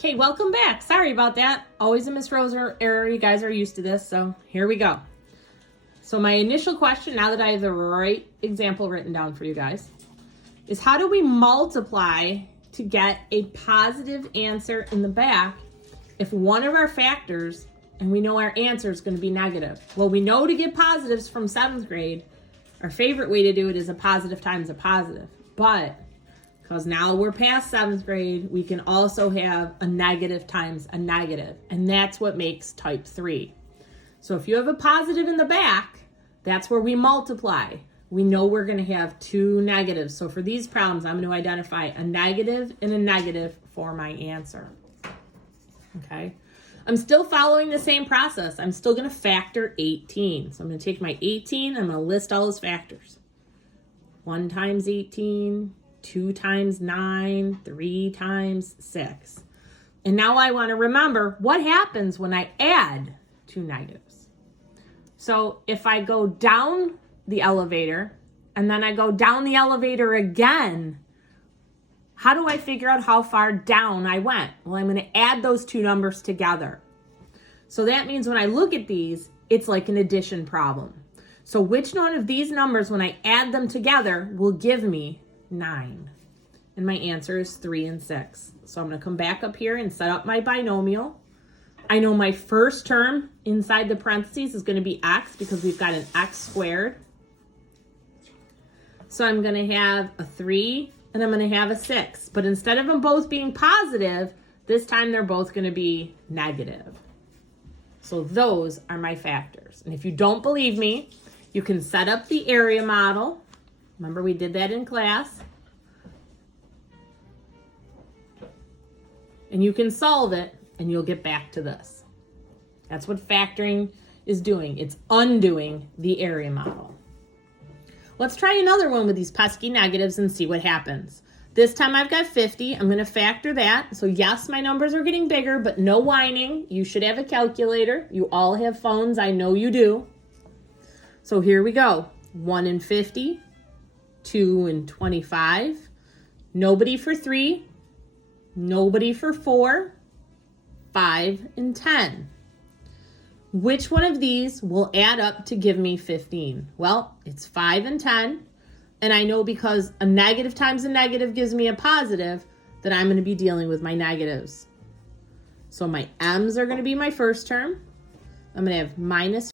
Okay, welcome back. Sorry about that. Always a Miss Rose error. You guys are used to this, so here we go. So my initial question, now that I have the right example written down for you guys, is how do we multiply to get a positive answer in the back if one of our factors, and we know our answer is going to be negative? Well, we know to get positives from 7th grade, our favorite way to do it is a positive times a positive. But because now we're past 7th grade, we can also have a negative times a negative. And that's what makes type 3. So if you have a positive in the back, that's where we multiply. We know we're going to have two negatives. So for these problems, I'm going to identify a negative and a negative for my answer. Okay. I'm still following the same process. I'm still going to factor 18. So I'm going to take my 18. I'm going to list all those factors. 1 times 18. 2 times 9, 3 times 6. And now I want to remember what happens when I add two negatives. So if I go down the elevator and then I go down the elevator again, how do I figure out how far down I went? Well, I'm going to add those two numbers together. So that means when I look at these, it's like an addition problem. So which one of these numbers, when I add them together, will give me 9. And my answer is 3 and 6. So I'm going to come back up here and set up my binomial. I know my first term inside the parentheses is going to be x because we've got an x squared. So I'm going to have a 3 and I'm going to have a 6. But instead of them both being positive, this time they're both going to be negative. So those are my factors. And if you don't believe me, you can set up the area model. Remember, we did that in class. And you can solve it, and you'll get back to this. That's what factoring is doing. It's undoing the area model. Let's try another one with these pesky negatives and see what happens. This time I've got 50. I'm going to factor that. So yes, my numbers are getting bigger, but no whining. You should have a calculator. You all have phones. I know you do. So here we go. 1 and 50. 2 and 25. Nobody for 3. Nobody for 4. 5 and 10. Which one of these will add up to give me 15? Well, it's 5 and 10. And I know because a negative times a negative gives me a positive that I'm going to be dealing with my negatives. So my m's are going to be my first term. I'm going to have minus